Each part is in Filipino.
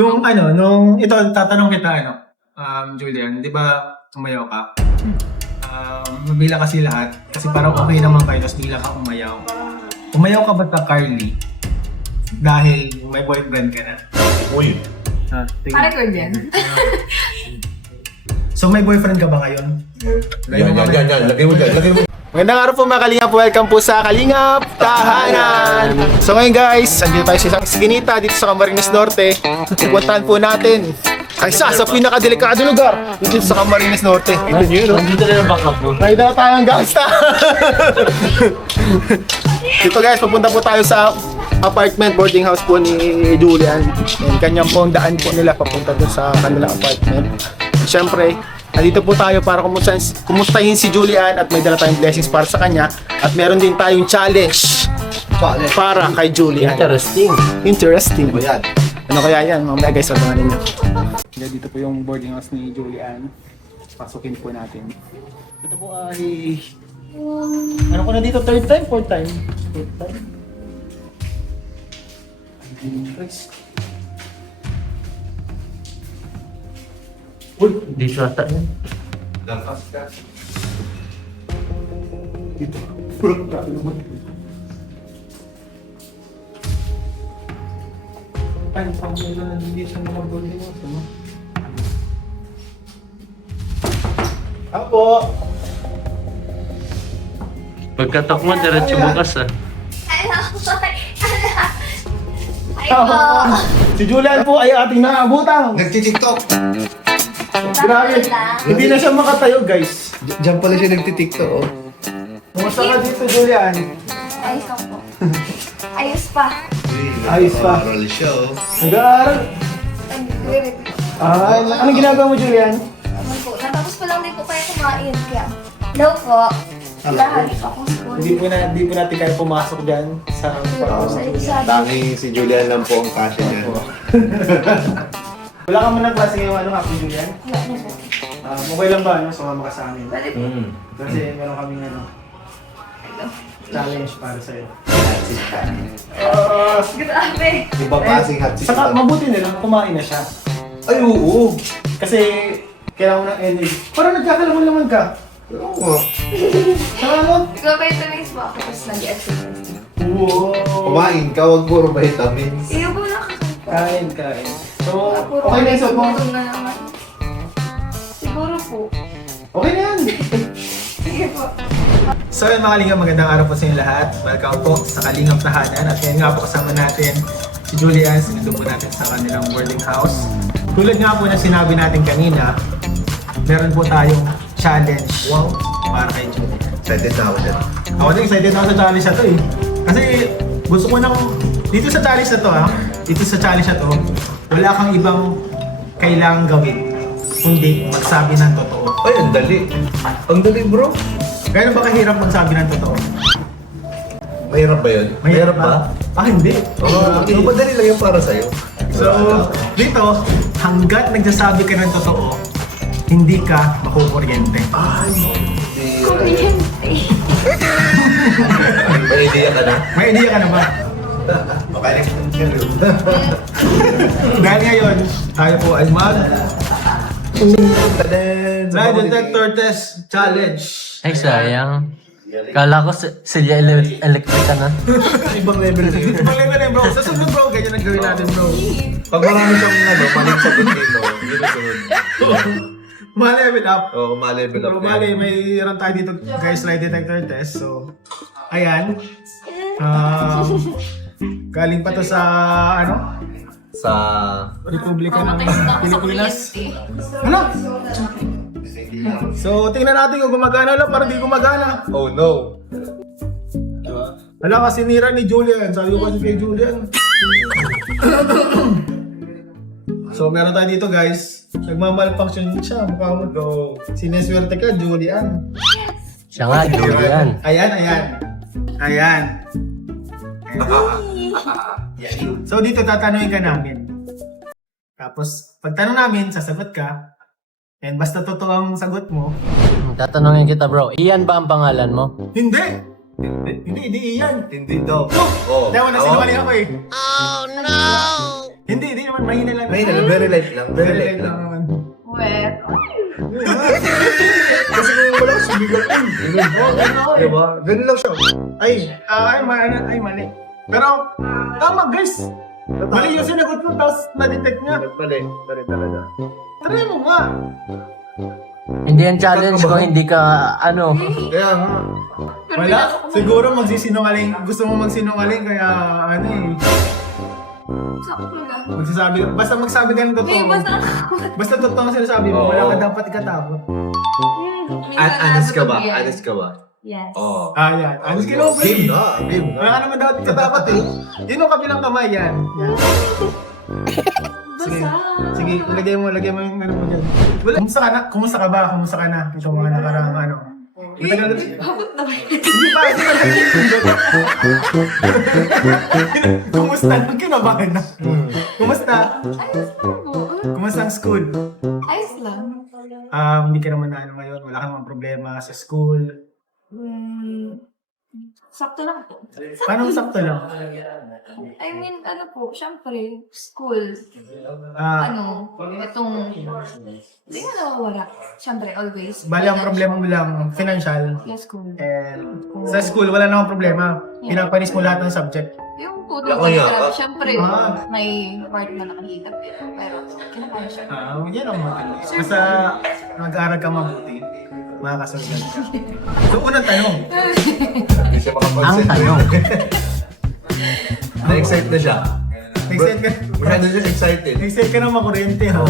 Yung ano, ito, tatanong kita, Julian, di ba umayaw ka? Mabila kasi lahat, kasi parang okay naman kayo, tapos bigla ka umayaw. Umayaw ka ba ka, Carly? Dahil may boyfriend ka na? Uy. Record yan. So may boyfriend ka ba ngayon? Yan. Lagay mo dyan. Magandang araw po mga Kalingap. Welcome po sa Kalingap Tahanan! So ngayon guys, andito tayo sa isang iskinita dito sa Camarines Norte. Pupuntahan po natin ang isa sa pinakadelikado lugar dito sa Camarines Norte. Nandito na yung backup mo. May dala tayong gangsta! Dito guys, pupunta po tayo sa apartment boarding house po ni Julian. And kanyang po ang daan po nila papunta doon sa kanilang apartment. Siyempre, nandito po tayo para kumustahin si Julian at may dala tayong blessings para sa kanya. At meron din tayong challenge para kay Julian. Interesting. Ano kaya yan? Mamaya guys, abangan ninyo. Dito po yung boarding house ni Julian. Pasukin po natin. Ito po ay... Ano ko na dito? Third time? Fourth time? Fourth time? Guys. Uy, hindi siya ata yan. Lampas ka. Dito. Grabe naman. Ay, pang nila hindi siya nakabuli mo. Apo! Pagkatok mo, diretso bukas ah. Si Julian po ay ating naabutang. Nagtitiktok. Grabe. Hindi na siya makatayo, guys. Diyan pala siya nagtitiktok, oh. Kumusta ka dito, Julian? Ayos lang po. Ayos pa. Ayos pa. Nag-aaral siya, oh. Nag-aaral. Nag-repeat. Anong ginagawa mo, Julian? Ano po, natapos ko lang din po kaya kumain. Kaya, hello po. Lahat akong school. Hindi po natin kaya pumasok dyan sa Tanging si Julian lang po ang kasya niya. Wala ka man ng klase ngayon, ano nga po, Julian? Wala na po. Mobile lang ba, ano? Sumama ka sa amin. Pwede po. Kasi meron kaming challenge para sa'yo. Grabe. Di ba passing hot seat? Saka mabuti nila kumain na siya. Ay, oo. Kasi kailangan mo ng energy. Parang nagkakalaman ka. Oo. Saka ano? Nag-vitamins po ako tapos nag-exercise. Wow. Kumain ka, huwag puro vitamins. Iyo po nakakita. Kain. So, okay na yung sob mo? Gutom na naman. Siguro po. Okay na yan. Sige po. So yun mga Kalingap, magandang araw po sa inyo lahat. Welcome po sa Kalingap Tahanan. At ngayon nga po kasama natin si Julian. Sinunod po natin sa kanilang boarding house. Tulad nga po na sinabi natin kanina, meron po tayong challenge para kay Julian. Excited na ako dyan. Ako din excited ako sa challenge na to eh. Kasi gusto ko nang, dito sa challenge na to dito sa challenge na to, wala kang ibang kailangang gawin kundi magsabi ng totoo. Ay, ang dali. Ang dali, bro. Gano'n ba kahirap magsabi ng totoo? Mahirap ba yun? Mahirap ba? Hindi. Oo, madali lang yung para sa'yo. So, dito, hanggat nagsasabi ka ng totoo, hindi ka makukuryente. Ay, Kuryente. may idea ka na? May idea ka na ba? Okay, next time ka rin. Dahil ngayon, tayo po ay Lie detector test challenge. Ay, sayang. Kala ko silya electric ka na. Ibang level na yun. Ibang level na yun, bro. Sa sunod, bro, ganyan ang gawin natin, bro. Pag marami siyang maling sagot dito, yun ang sunod. Ma-level up. Oo, ma-level up Bro, na bali, yan. mayroon tayo dito, guys, lie detector test. So, ayan. Galing pa to sa, Sa... Republika ng Pilipinas. Ano? So, tingnan natin kung gumagana lang para di gumagana. Oh no! Wala kasi nira ni Julian. Sabi ko kasi kay Julian. So, meron tayo dito, guys. Nagmamalfunction siya. Mukha mo. So, sineswerte ka, Julian. Siya nga, Julian. Ayan. So, dito tatanungin ka namin. Tapos, pagtanong namin, sasagot ka. And basta totoo ang sagot mo. Tatanungin kita bro, Ian ba ang pangalan mo? Hindi Iyan. Hindi daw. Dahil na sinungaling ako eh. Hindi naman, mahina lang. May very light lang. Very light lang naman. Wet. Kasi kung wala ka sumigaw. Diba? Ganun lang siya. Ay, Ay, mali. Pero, tama guys. Mali yung sinagot ko, tapos na-detect niya. Mali talaga. Try mo nga. Hindi yan challenge kung hindi ka, ano. Kaya nga. Wala. Siguro magsisinungaling. Gusto mo magsinungaling, kaya ano eh. Sakto lang. Magsasabi, basta magsabi ka ng totoo. Okay, basta Basta totoo ang sinasabi mo, Oo. wala ka dapat ikatakot. Honest ka ba? Honest ka ba? Yes. Oo. Yan. Anos ka naman, Game pre. na. Game na. Wala ka naman dapat ikatakot eh. Yun ang kabilang kamay yan. Sige. Basa. Sige, lagay mo yung ano mo dyan. Wala. Kumusta ka ba? Kumusta ka na? Ito mga nakarang ano. Matagal na. Bakit na ba? Hindi pa. Kumusta na? Kinabahan na. Kumusta? Ayos lang po. Kumusta ang school? Ayos lang. Hindi ka naman na ano ngayon. Wala ka naman problema sa school. Sakto lang po. Paano sakto lang? I mean, ano po, syempre, school. Ah, Itong, hindi nga nawawala. Syempre, always. bali ang problema mo lang, financial. Yes, school. And sa school, wala namang problema. Pinapanis mo lahat ng subject. Yung po, Ako nga. syempre, Ah. may part na nakahitap. Pero, kinakaya siya. Yan ang maganda. Basta mag-aaral ka mabuti, makakasunod ka. So, unang tanong. Hindi siya Ang makakonsentrate. tanong. Na-excite na siya. Excited ka? Masyado siya excited. Excited ka na makuryente, ha?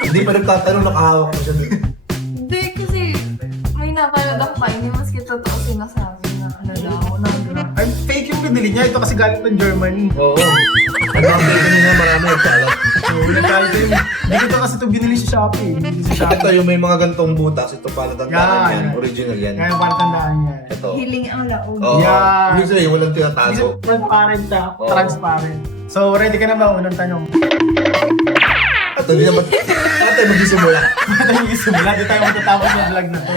Hindi pa nagtatanong, nakahawak mo siya dun. Hindi, kasi may napanood ako pa, hindi maski totoo sinasabi na ano daw, Ay, fake yung binili niya. Ito kasi galing ng Germany. Oo. Nag-update kanina marami nagkalat. So, nagkalit yun. Hindi ko kasi ito binili sa Shopee. Binili sa Ito Shopee. yung may mga gantong butas. Ito para tandaan yan. Original yan. Kaya para tandaan yan. Ito. Hiling ang laog. Oo. Yan. Ibig sabihin, walang tinatago. Transparent ka. Oo. Transparent. So, ready ka na ba? Unang tanong. Ito, hindi naman. Ate, magsisimula. Ito yung isimula. Di tayo matatapos ng vlog na to.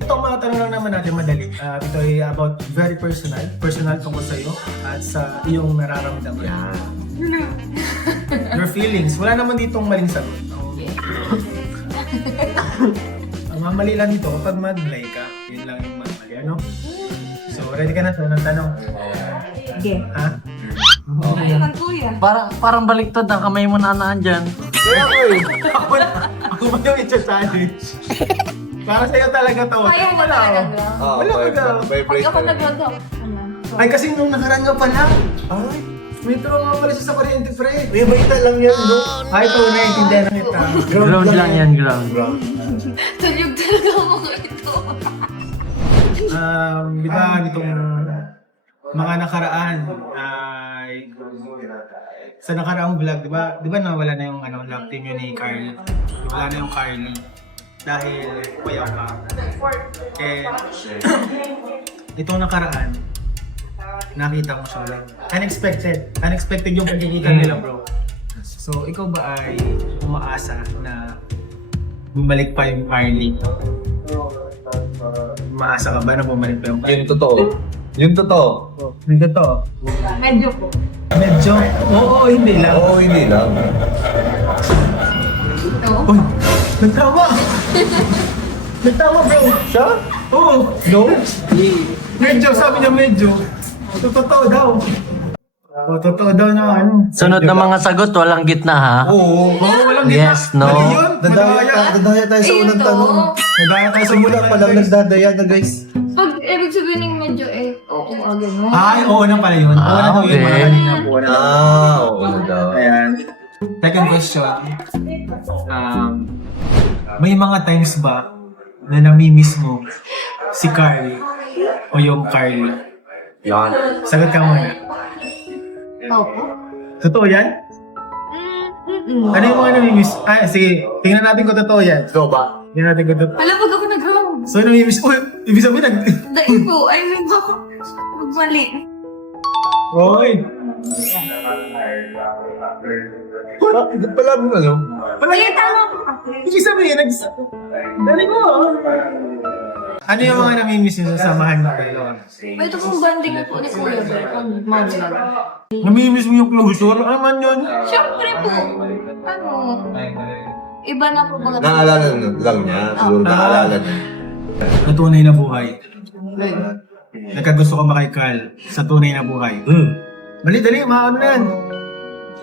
Itong mga tanong lang naman natin madali. Ito ay about very personal. Personal tungkol sa iyo at sa iyong nararamdaman. Your feelings. Wala naman ditong maling sagot. Ang mamali lang dito kapag mag-lie ka. Yun lang yung mamali. Ano? So, ready ka na to ng tanong? Sige. Ha? Okay. Ay, ang kuya. Parang baliktad ang kamay mo na dyan. Kaya ko eh. Ako ba yung i-challenge? Para sa'yo talaga to. Kaya mo Wala ako. talaga. Wala ka daw. Pag ako nag-wag ako, Ay, kasi nung nakaraan nga pala. Ay, May trauma pala siya sa kuryente, pre. may baita lang yan, no? Ay, ito, naiintindihan na kita. Ground lang yan, ground. tulyog talaga ako ito. Di ba, nitong mga nakaraan ay sa nakaraang vlog, di ba nawala na yung love team yun ni Carly. Wala na yung Carly dahil payaw ka. Eh, itong nakaraan, nakita ko siya ulit. Unexpected yung pagkikita nila, bro. So, ikaw ba ay umaasa na bumalik pa yung Carly? Umaasa ka ba na bumalik pa yung Carly? Yung totoo. Yung totoo. Hindi to. Medyo po. Medyo? Oo, hindi lang. Oo, hindi lang. No? Uy, nagtawa! Nagtawa, bro! Siya? Oo! No? Medyo, sabi niya medyo. Totoo daw. Totoo daw na ano. Sunod na mga sagot, walang gitna ha. Oo. Walang Yes, no. Mali yun? Dadaya tayo sa Ayun unang to. tanong. Madaya tayo sa Simula pa lang nagdadaya na, guys. Pag ibig sabihin ng medyo oo, gano'n. Ay, oo na pala yun. Oo na daw yun, mga okay. kanina po. Oo na daw. Oo daw. Ayan. Second question. May mga times ba na namimiss mo si Carly o yung Carly? Yan. Sagot ka muna. Opo. Totoo yan? Ano yung mga namimiss? Sige. Tingnan natin kung totoo yan. Ikaw ba? Tingnan natin kung totoo. Alam, pag ako nag-wrong. So, namimiss. Uy, ibig sabihin Dahil po, I mean ako, magmali. Oy! Pala mo ano? Wala Sige, yan. tama po. Ibig sabihin, Dali mo. Ano yung mga namimiss nyo sa samahan mo kayo? Ito pong banding na po ni Kuya Bert, pag mag-vlog. Namimiss mo yung closure? Ano man yun? Siyempre po, iba na po mga... Naalala lang niya. Siguro naalala niya. Sa tunay na buhay. Nagkagusto ko makay Carl sa tunay na buhay. Dali, maano na yan.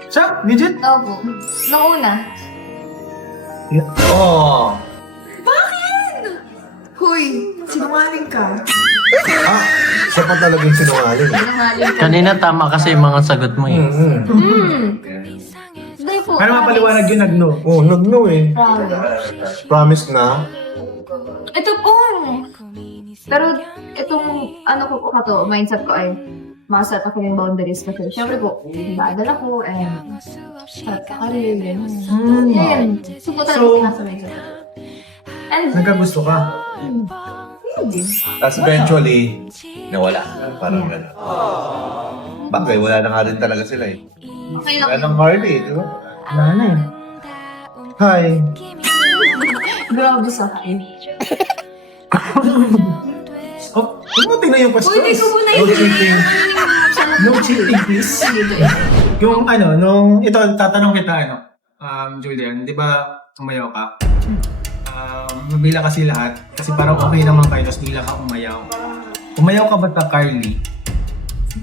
Siya, legit. Opo. Noong una. Oh! Huy, sinungaling ka. Ah! Siya pa talagang sinungaling. Sinungaling ka. Kanina tama kasi yung mga sagot mo eh. Hindi po. Pero mapaliwanag yun, nagno. Oh, nagno eh. Promise na. Ito po. Pero itong ano ko po kato, mindset ko ay maset ako yung boundaries kasi syempre po, baadala ko and start ka karir. Yan. So po talaga nasa mindset ko. And Nagkagusto ka. hindi. Tapos eventually, nawala. Parang gano'n. Bakit? Wala na nga rin talaga sila eh. Okay Wala lang. nang Harley, di ba? Wala na eh. Hi! Grabe sa akin. Oh, tumuti na yung Uy, hindi pastos. ko po na No cheating. No cheating, please. Yung ito, tatanong kita, Julian, di ba umayaw ka? Mabila kasi lahat, kasi parang okay naman kayo, tapos bigla ka umayaw. Umayaw ka ba ta Carly?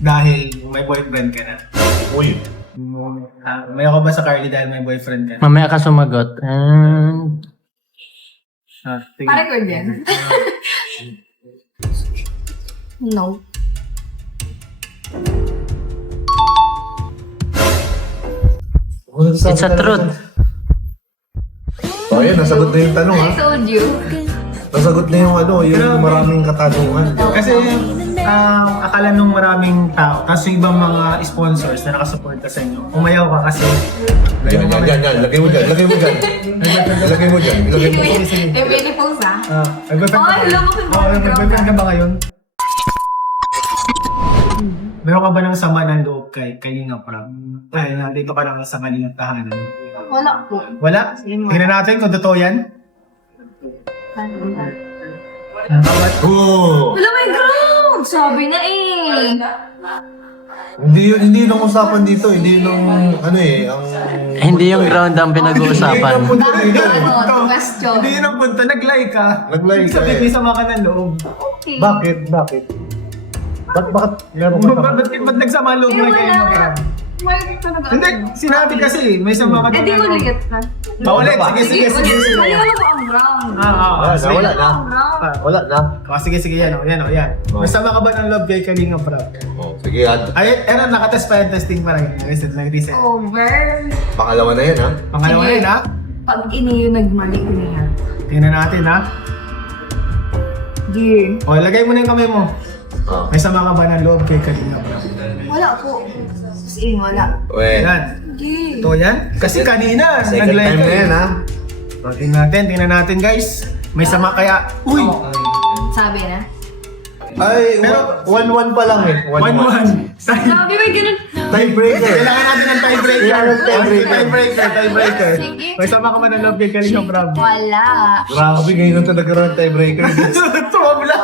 Dahil may boyfriend ka na? Uy! Umayaw ka ba sa Carly dahil may boyfriend ka na? Mamaya ka sumagot. Sige. Pa-record yan. No. It's a truth. Oh, yun, nasagot na yung tanong ha. I told you. Nasagot na yung yung maraming katanungan. Kasi akala nung maraming tao, kasi yung ibang mga sponsors na nakasuporta sa inyo, umayaw ka kasi Yan. Lagay mo dyan. Lagay mo dyan. Ilagay mo dyan. Eh, Benny Pose ah. nag-boyfriend Oh, hello, nag-boyfriend ka ba ngayon? Meron ka ba ng sama ng loob kay Kalinga Prab? Ay, nandito ka lang sa kanilang tahanan. Wala po. Wala? Tingnan natin kung totoo yan. Oh! Wala, my God! Sabi na eh. Hindi yung usapan dito. Hindi yung ano eh. Ang... Hindi yung ground ang pinag-uusapan. Ano, question. Hindi yun ang punto. Nag-like ka. Nag-like ka Sabi, eh. may sama ka ng loob. Okay. Bakit? Bakit? Meron ka naman. Ba't nagsama loob na kayo ng Prab? May talaga. Hindi, sinabi kasi, may sama ka Eh, di ng loob. ulit ka. Ulit, sige. Mali wala po ang ground. Sige. Wala na. Ang ground. Wala na. Sige, yan. May sama ka ba ng loob kay Kalinga Prab? Oh, sige yan. Ay, nakatest pa yung testing pa lang. Reset. Over. Pangalawa na yan ha. Pangalawa Sige. yun, ha? Pag iniyo nagmali ko niya. Tingnan natin, ha? Di. O, lagay mo na yung kamay mo. Oh. May sama ka ba ng loob kay Kalinga Prab? Wala po. As in, wala. Weh. Yan. Di. Ito yan? Kasi kanina, Second nag-like time ka na yan eh. ha. O, tingnan natin, guys. May sama kaya. Uy! Sabi na. Ay, Pero- 1-1 pa lang eh. 1-1. Sabi, may ganun. Tiebreaker. Kailangan natin ng tiebreaker. Kailangan ng Tiebreaker. Sige. May sama ka ba ng loob kay Kalinga Prab? Wala. Grabe, ngayon na talaga ng tiebreaker. Tumabla.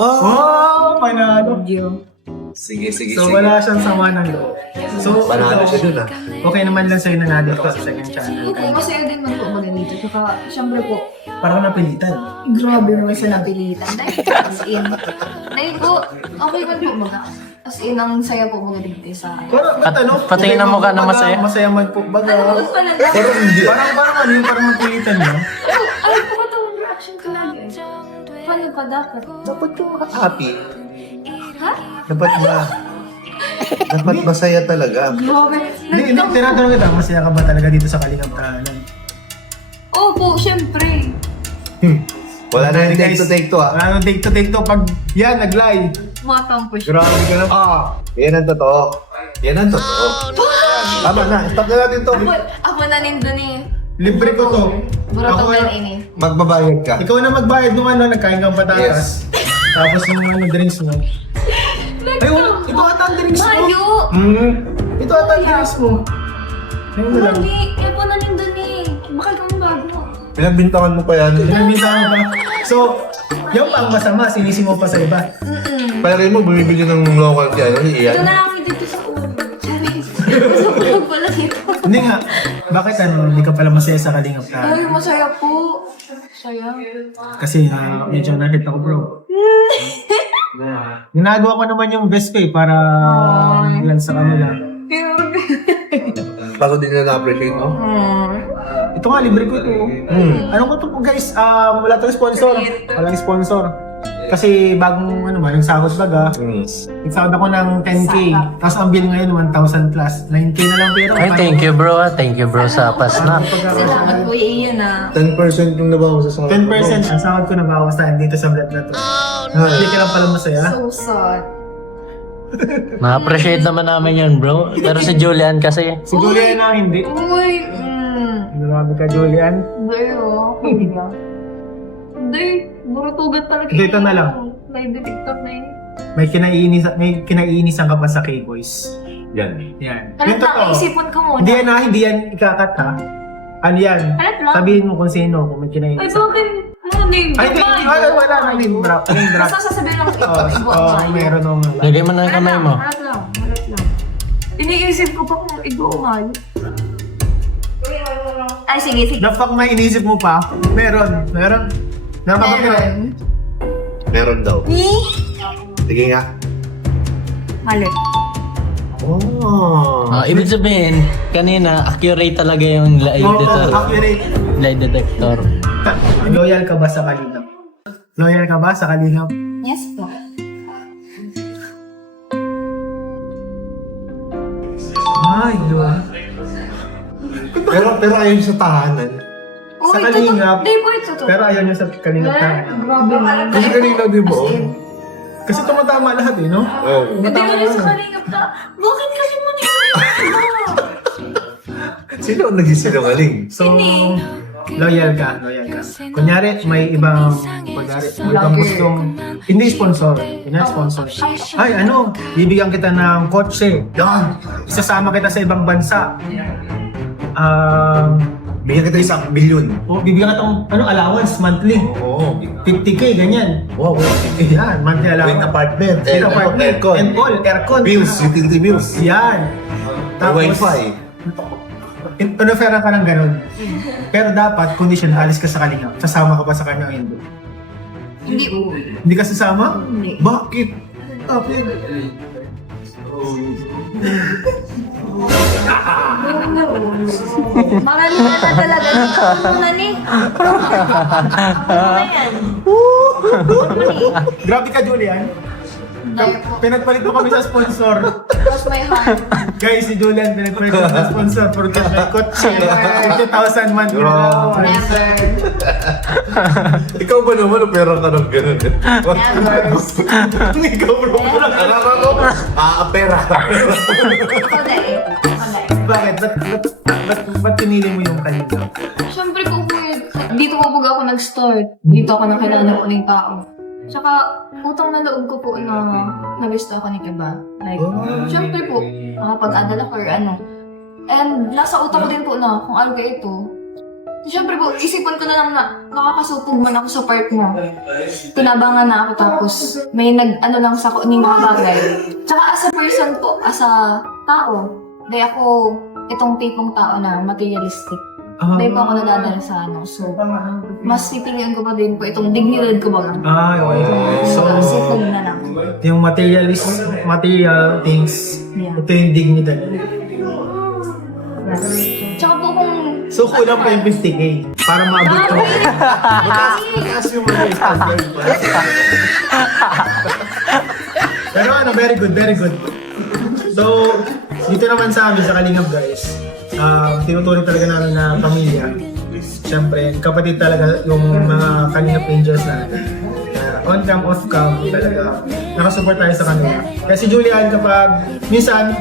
Oh, panalo. Sige. So, wala siyang sama ng loob. So, Panalo siya dun ah. okay naman lang sa'yo na nandito ka sa second channel. Opo, masaya din man po maganito. Tsaka, syempre po, Parang napilitan. grabe naman sa napilitan. Dahil, as in. Dahil po, okay man po mga. As in, ang saya po maganito sa akin. Pero, ba't ano? Patingin na mukha ng masaya. Masaya man po. Ano Baga. po pala na? Pero hindi. Parang ano yung parang napilitan mo? Ay, po ito ang reaction ko lagi. Paano ka dapat? Dapat ka happy. Ha? Dapat masaya talaga. Grabe. Hindi, tinatanong kita, masaya ka ba talaga dito sa Kalingap Tahanan? Opo, syempre. Wala na yung take to ah. Wala nang take to pag yan, nag-live. Matang ko siya. Grabe ka na. Yan ang totoo. Yan ang totoo. Tama na. Stop na natin to. Ako na nindun eh. Libre ko to. Burato Ako ka na- ini. Magbabayad ka. Ikaw na magbayad nung nagkain kang patatas. Tapos yung drinks mo. Ay, ito ata ang drinks mo. Mayo! Ito ata ang drinks mo. Ayun mo lang. Hindi, yan po na nindun eh. Bakal kang bago. Pinagbintangan mo pa yan. Pinagbintangan mo pa. So, yung pang masama, sinisi mo pa sa iba. Pare mo, bumibili ng local kaya, ano, Ito iyan. na lang dito sa ulo. Sorry. Masapag pala ito. Hindi nga. Bakit hindi ka pala masaya sa Kalingap na? Ay, masaya po. Masaya. Kasi medyo nakita ko bro. Ginagawa ko naman yung best ko eh, para yan sa kanila. Kaso di nila na-appreciate, no? Ito nga, libre ko ito. Ano ko ito po guys, wala tayong sponsor. Walang sponsor. Kasi bagong ano ba, yung sahod baga, nagsahod ako ng 10K. Tapos ang bill ngayon 1,000 plus. 9K na lang pero. Ay, thank you bro. Thank you bro sa pasnak. Salamat po iyan ah. 10% yung nabawas sa 10% ang sahod ko na bawas na dito sa vlog na to. Hindi ka lang pala masaya. So sad. Ma-appreciate naman namin yun bro. Pero si Julian kasi, Si Julian na hindi. Uy, Grabe ka Julian. Hindi oh. Hindi ba? Hindi. Burutugan talaga. Dito na lang. May detector na yun. May kinaiinisan ka pa sa K-Boys. Yan. Yan. Alam Yung na, totoo. isipon ko muna. Hindi yan ikakat ha. Ano yan? Alam lang. Sabihin mo kung sino, kung may Ay, kinaiinisan. bakit? Ano, name Ay, hindi. Wala na name drop. Name drop. Basta sasabihin lang ito. Oo, meron nung lagay mo na yung kamay mo. Harap lang. Iniisip ko pa kung igo o mahal. Ay, sige. Napak may inisip mo pa. Meron. Meron ka ba Meron. Meron daw. Sige nga. Mali. Oh. Ibig sabihin, kanina, accurate talaga yung lie detector. Accurate. Lie detector. Loyal ka ba sa Kalingap? Loyal ka ba sa Kalingap? Yes po. Ay, loyal. Pero ayun sa tahanan. Sa Kalingap. Hindi po ito to. Pero ayaw niya sa Kalingap ka. Grabe na. Kasi kanina di ba? Kasi tumatama lahat eh, no? Oo. Hindi ko rin sa kalingap na. Bakit kasi mo Sino ang nagsisinungaling? So, loyal ka. Kunyari, may ibang gustong, hindi sponsor. Kunyari, sponsor. Ay, bibigyan kita ng kotse. Yan. Isasama kita sa ibang bansa. Bigyan kita isang bilyon. Bibigyan ka ng allowance monthly. Oo. 50K, ganyan. Wow. Yan, monthly With allowance. apartment. With apartment. Aircon. And all, aircon. Bills, utility bills. Yan. Wi-Fi. Inofera ka ng ganun. Pero dapat, condition, alis ka sa Kalingap. Sasama ka pa sa kanya o hindi? Hindi po. Hindi ka sasama? Hindi. Bakit? Bakit? Marami na talaga. Ano na ni? Ano na yan? Grabe ka, Julian. Dahil po. Pinagpalit mo kami sa sponsor. Cross my heart. Guys, si Julian, pinagpalit mo sa sponsor for cash by kotse. 50,000 monthly allowance. Never. Ikaw ba naman, pera ka ng ganun? Never. Ikaw bro, pera. Ako dahil. Bakit? Ba't pinili mo yung Kalingap? Siyempre po po dito po ako nag-start. Dito ako nakilala ko ng tao. Tsaka, utang na loob ko po na na-wish ako ni Kiba. Like, siyempre po, makapag-adal ako or ano. And nasa utak ko din po na kung ano kaya ito. Siyempre po, isipan ko na lang na nakakasupog man ako sa part mo. Tinabangan na ako tapos may nag-ano lang sa kuning mga bagay. Tsaka as a person po, as a tao, dahil ako itong tipong tao na materialistic. Dahil po ako nadadala sa ano. So, mas pipiliin ko pa din po itong dignidad ko ba? Okay. So, So, sipog na lang. yung material things, Yeah. ito yung dignidad. Tsaka po kung... So, kulang pa yung 50K para maabot ko. Mataas yung mga standard. Pero very good, very good. So, dito naman sa amin, sa Kalingap guys, tinuturing talaga namin na pamilya. Siyempre, kapatid talaga yung mga Kalingap Angels natin. On cam, off cam, talaga nakasupport tayo sa kanila. Kaya si Julian kapag minsan,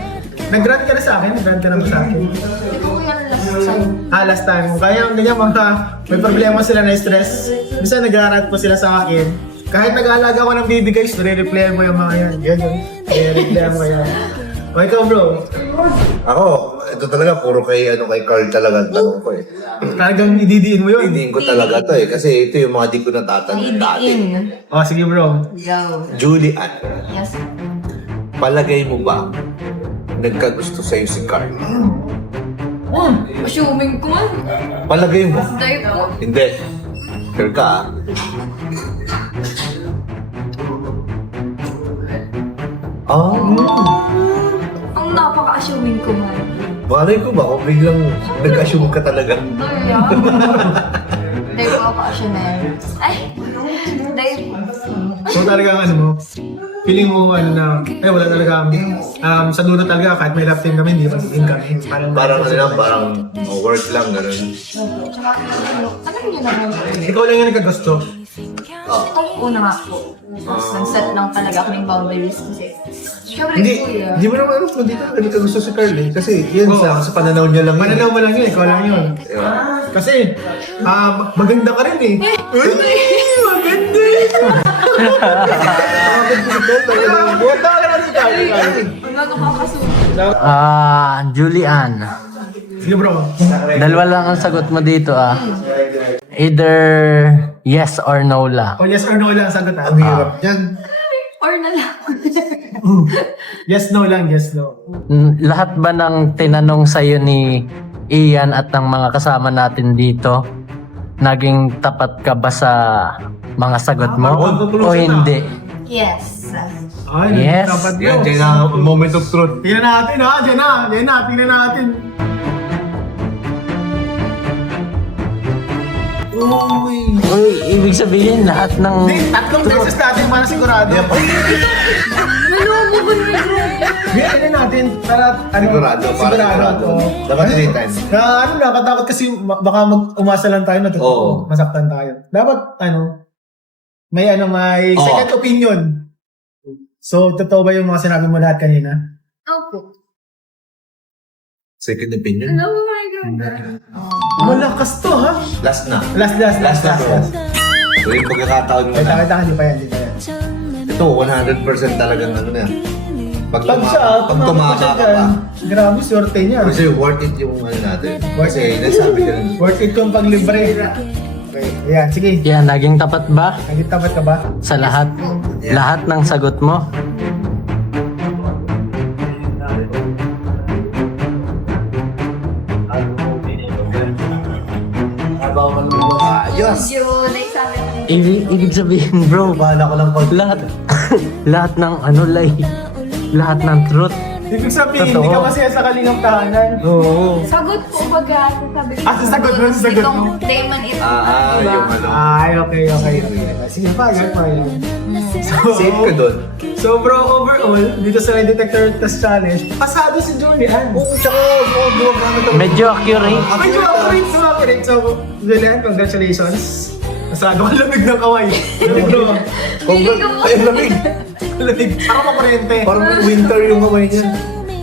nag-grant ka na sa akin, nag-grant ka na ba sa akin? Hindi ko yan last time. Last time. Kaya ang ganyan mga may problema sila na stress. Minsan nag-grant po sila sa akin. Kahit nag-aalaga ko ng baby guys, nare-replyan mo yung mga yan. Ganyan. Nare-replyan mo yan. O ikaw bro. Ako, ito talaga, puro kay Carl talaga ang tanong ko eh. Talagang ididiin mo yun. Hindi ko talaga to eh. Kasi ito yung mga di ko natatanong dati. Idiin. Oh, sige bro. Go. Julie Ann, Yes. palagay mo ba nagkagusto sa'yo si Carl? Assuming ko man. Palagay mo? Dahil po. Hindi. Sure ka ah. Oh, Ang napaka-assuming ko man. malay ko ba kung biglang nag-assume ka talaga? Dahil Dahil po ako assuming. Ay! Dahil po. So talagang ano mo, feeling mo na, wala talaga, sa dulo talaga, kahit may love team kami, hindi magiging kami. Parang ano lang, parang work lang, gano'n. Tsaka, alam niyo naman. Ikaw lang yung nagkagusto. Ito una nga po. Nag-set lang talaga ako ng boundaries kasi. Siyempre, kuya. Hindi mo naman alam kung di ka nagkagusto si Carl eh. Kasi yun, Oo. sa pananaw niya lang yun. Mananaw mo lang yun, ikaw lang yun. Diba? Kasi, maganda ka rin eh. Maganda! Buwata ka naman si Carly. Wala ka makakasunod. Julian. Sige bro. Dalawa lang ang sagot mo dito Either yes or no lang. O yes or no lang sagot Ang hirap yan. Or na lang. Yes, no lang, yes, no. Lahat ba ng tinanong sa'yo ni Ian at ng mga kasama natin dito, naging tapat ka ba sa mga sagot mo? O hindi? Yes. Ay, Yes. dapat Yan, yun. dyan na moment of truth. Tingnan natin ha, dyan na, tingnan natin. Uy. Uy, ibig sabihin lahat ng... Hindi, tatlong beses natin para sigurado. Ganyan natin para Sigurado, para sigurado. Dapat anytime. Nakatakot kasi baka umasa lang tayo na Oo. masaktan tayo. Dapat may Oo. second opinion. So, totoo ba yung mga sinabi mo lahat kanina? Opo. Second opinion. Oh my God. Malakas to ha? Last na. Last. bro. So yung pagkakataon mo Ay, na. taka, hindi pa yan. Ito, 100% talagang ano na yan. Pag Pag siya, tumama ka pa. grabe, swerte niya. Kasi worth it yung ano natin. Kasi nasabi ka rin. Worth it yung paglibre. Okay, ayan, sige. Yan, naging tapat ba Naging tapat ka ba? sa lahat? Yeah. Lahat ng sagot mo? Ayos! Medyo naisabi ko. Ibig sabihin, bro, Bahala ko lang pag... lahat, lahat ng lahat ng truth. Ibig sabihin, Totoo. hindi ka masaya sa kalingap tahanan. Oo. Sagot ko baga. Sabi ko. Sasagot mo, sasagot mo. Itong Damon ito. yung ano. Ay, okay. Sige pa, yan pa yan. Safe ka doon. So bro, overall, dito sa Lie Detector Test Challenge, pasado si Julian. Oo, tsaka buwag namin ito. Medyo accurate. Medyo accurate. So, Julian, congratulations. Pasado ka lamig ng kaway. Bro, Ay, ang lamig. lamig. Ako makurente. Parang winter yung kamay niya.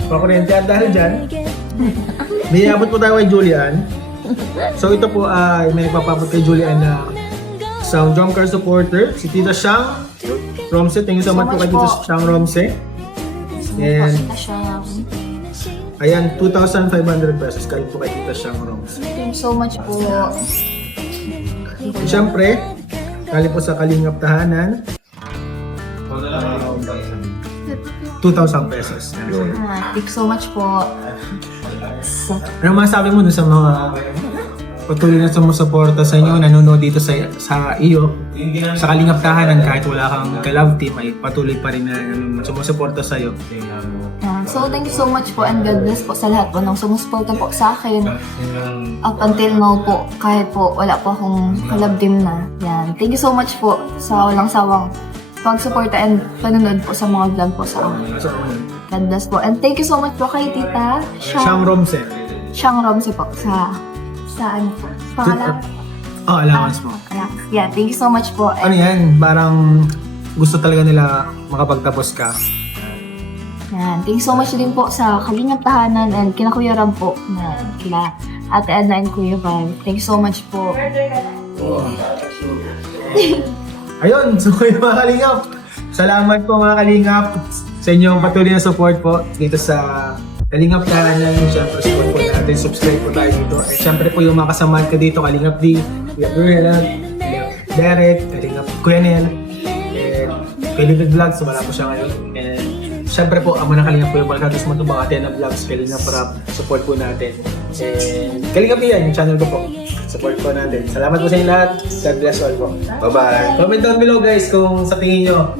Makurente. At dahil dyan, may abot po tayo kay Julian. So ito po ay may nagpapabot kay Julian na isang drum car supporter, si Tita Shang Romse. Thank you so much po kay Tita Shang Romse. And ayan, 2,500 pesos kayo po kay Tita Shang Romse. Thank you so much po. Siyempre, kali po sa Kalingap Tahanan, 2,000 pesos. Thank you so much po. Ano masabi mo dun sa mga patuloy na sumusuporta sa inyo, nanonood dito sa iyo, sa Kalingap Tahanan, kahit wala kang ka-love team, ay patuloy pa rin na sumusuporta sa iyo. So, thank you so much po and God bless po sa lahat po ng sumusuporta po sa akin. Up until now po, kahit po wala po akong kalab team na. Yan. Thank you so much po sa walang sawang pagsuporta and panonood po sa mga vlog po sa akin. God bless po. And thank you so much po kay Tita Shang Romse. Shang Romse po sa ano po. Pangalan? Allowance mo. Yeah, thank you so much po. Ano yan? Parang gusto talaga nila makapagtapos ka. Yan. Thank you so much din po sa Kalingap Tahanan and kina Kuya Ram po. Yan. Kila Ate Edna and Kuya Val. Thank you so much po. Ayun, so yung mga Kalingap, salamat po mga Kalingap sa inyong patuloy na support po dito sa Kalingap Kanan, syempre support po natin, subscribe po tayo dito. At syempre po yung mga kasamahan ko dito, Kalingap D, Kuya Ruela, Derek, Kalingap Kuya Nel, and Kuya David Vlogs, so wala po siya ngayon. And syempre po, amo na Kalingap po yung Balkatis Matubang Athena Vlogs, Kalingap Rap, support po natin. And Kalingap yan, yung channel ko po, support po natin. Salamat po sa inyo lahat, God bless all po. Bye-bye! Comment down below guys kung sa tingin nyo,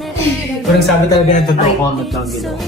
kung nagsabi talaga ng totoo, comment down below.